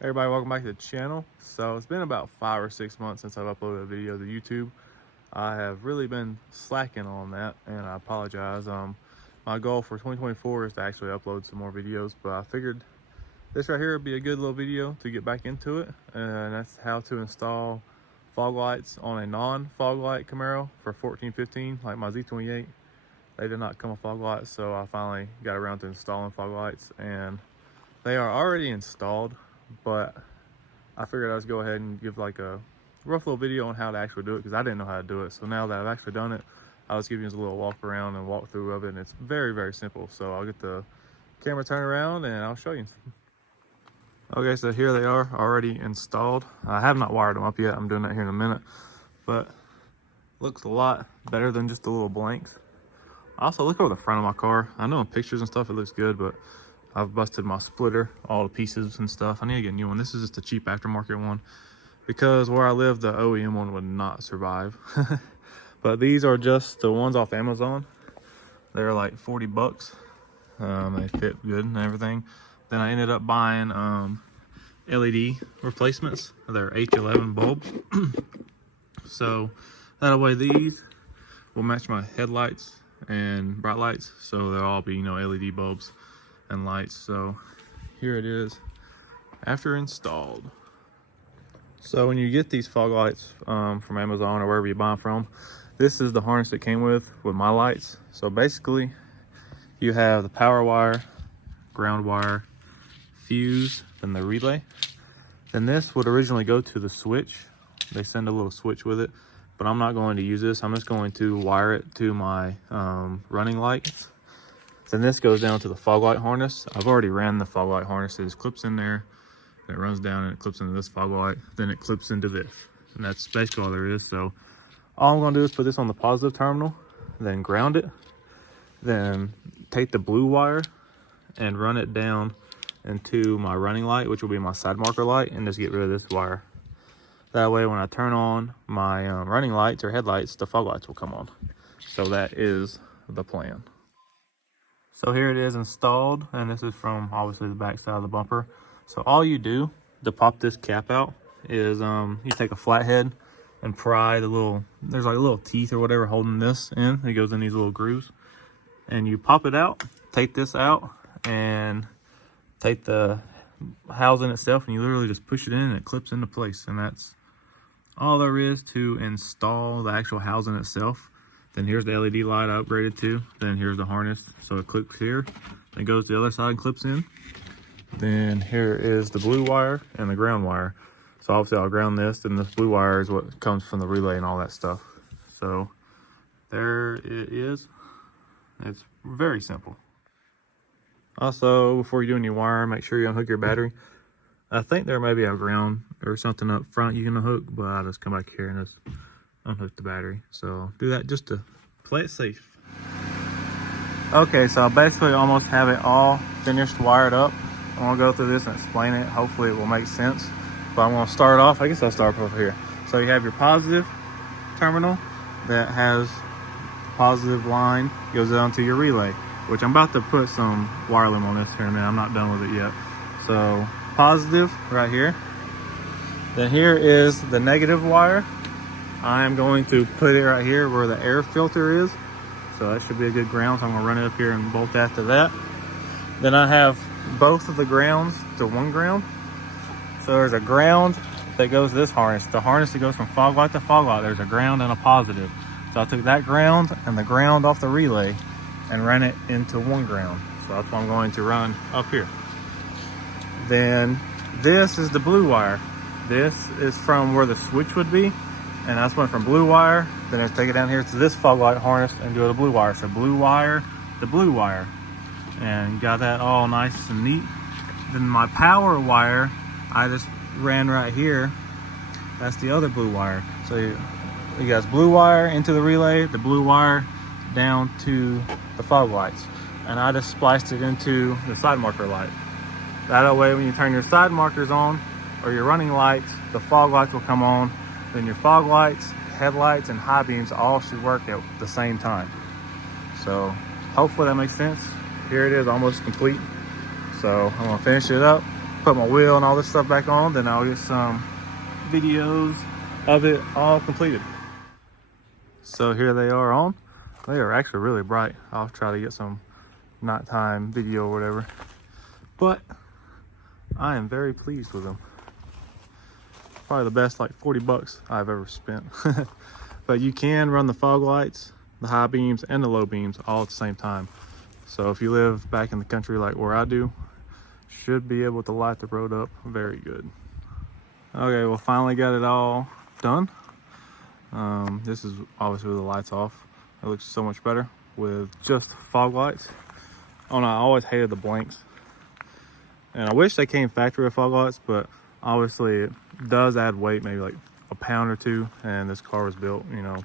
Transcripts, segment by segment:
Everybody, welcome back to the channel. So it's been about 5 or 6 months since I've uploaded a video to YouTube. I have really been slacking on that, and I apologize. My goal for 2024 is to actually upload some more videos, but I figured this right here would be a good little video to get back into it, and that's how to install fog lights on a non-fog light Camaro for 14-15, like my Z28. They did not come with fog lights, so I finally got around to installing fog lights, and they are already installed, but I figured I'd just go ahead and give like a rough little video on how to actually do it, because I didn't know how to do it. So now that I've actually done it, I'll just give you just a little walk around and walk through of it, and it's very, very simple. So I'll get the camera turned around and I'll show you. Okay, so here they are already installed. I have not wired them up yet. I'm doing that here in a minute, but looks a lot better than just the little blanks. Also, look over the front of my car. I know in pictures and stuff it looks good, but I've busted my splitter, all the pieces and stuff. I need to get a new one. This is just a cheap aftermarket one, because where I live, the OEM one would not survive. But these are just the ones off Amazon. They're like 40 bucks. They fit good and everything. Then I ended up buying LED replacements. They're H11 bulbs. So that way these will match my headlights and bright lights. So they'll all be, you know, LED bulbs and lights. So here it is after installed. So when you get these fog lights from Amazon or wherever you buy them from, this is the harness it came with my lights. So basically you have the power wire, ground wire, fuse, and the relay. Then this would originally go to the switch. They send a little switch with it, but I'm not going to use this. I'm just going to wire it to my running lights. Then this goes down to the fog light harness. I've already ran the fog light harness. It just clips in there, and it runs down and it clips into this fog light. Then it clips into this, and that's basically all there is. So all I'm gonna do is put this on the positive terminal, then ground it, then take the blue wire and run it down into my running light, which will be my side marker light, and just get rid of this wire. That way when I turn on my running lights or headlights, the fog lights will come on. So that is the plan. So here it is installed, and this is from obviously the back side of the bumper. So all you do to pop this cap out is you take a flathead and pry the little, there's like little teeth or whatever holding this in. It goes in these little grooves, and you pop it out, take this out, and take the housing itself, and you literally just push it in and it clips into place. And that's all there is to install the actual housing itself. Then here's the LED light I upgraded to. Then here's the harness. So it clips here, then goes to the other side and clips in. Then here is the blue wire and the ground wire. So obviously I'll ground this, and this blue wire is what comes from the relay and all that stuff. So there it is. It's very simple. Also, before you do any wiring, make sure you unhook your battery. I think there may be a ground or something up front you can unhook, but I'll just come back here and just unhook the battery. So do that just to play it safe. Okay, so I basically almost have it all finished wired up. I'm gonna go through this and explain it. Hopefully it will make sense. But I'm gonna start off, I guess I'll start over here. So you have your positive terminal that has the positive line, goes down to your relay, which I'm about to put some wire loom on this here in a minute. I'm not done with it yet. So positive right here. Then here is the negative wire. I am going to put it right here where the air filter is. So that should be a good ground. So I'm gonna run it up here and bolt that to that. Then I have both of the grounds to one ground. So there's a ground that goes to this harness. The harness that goes from fog light to fog light, there's a ground and a positive. So I took that ground and the ground off the relay and ran it into one ground. So that's what I'm going to run up here. Then this is the blue wire. This is from where the switch would be, and that's went from blue wire. Then I take it down here to this fog light harness and go to blue wire. So blue wire, the blue wire, and got that all nice and neat. Then my power wire, I just ran right here. That's the other blue wire. So you got blue wire into the relay, the blue wire down to the fog lights, and I just spliced it into the side marker light. That way when you turn your side markers on or your running lights, the fog lights will come on. Then your fog lights, headlights, and high beams all should work at the same time. So hopefully that makes sense. Here it is, almost complete. So I'm gonna finish it up put my wheel and all this stuff back on, then I'll get some videos of it all completed. So here they are on. They are actually really bright. I'll try to get some nighttime video or whatever, but I am very pleased with them. Probably the best like 40 bucks I've ever spent. But you can run the fog lights, the high beams and the low beams all at the same time. So if you live back in the country like where I do, should be able to light the road up very good. Okay, well, finally got it all done. This is obviously with the lights off. It looks so much better with just fog lights. Oh no, I always hated the blinks. And I wish they came factory with fog lights, but obviously it does add weight, maybe like a pound or two. And this car was built, you know,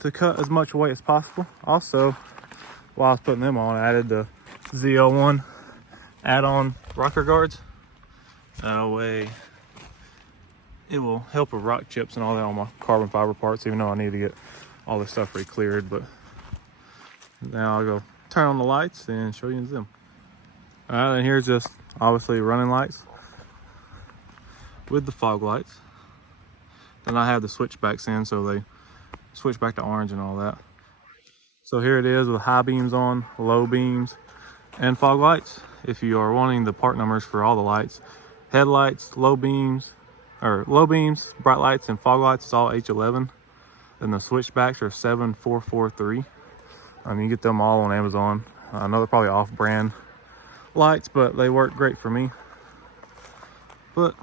to cut as much weight as possible. Also, while I was putting them on, I added the Z01 add-on rocker guards. That way it will help with rock chips and all that on my carbon fiber parts, even though I need to get all this stuff re-cleared. But now I'll go turn on the lights and show you them. All right, and here's just obviously running lights with the fog lights. Then I have the switchbacks in, so they switch back to orange and all that. So here it is with high beams on, low beams, and fog lights. If you are wanting the part numbers for all the lights, headlights, low beams, bright lights, and fog lights is all H11. Then the switchbacks are 7443. You get them all on Amazon. I know they're probably off-brand lights, but they work great for me. But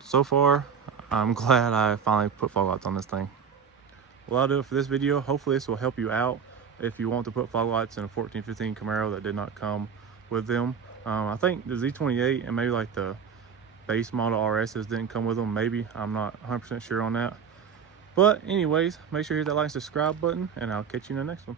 so far, I'm glad I finally put fog lights on this thing. Well, I'll do it for this video. Hopefully this will help you out if you want to put fog lights in a 1415 Camaro that did not come with them. I think the Z28 and maybe like the base model RSs didn't come with them, maybe. I'm not 100% sure on that. But anyways, make sure you hit that like and subscribe button, and I'll catch you in the next one.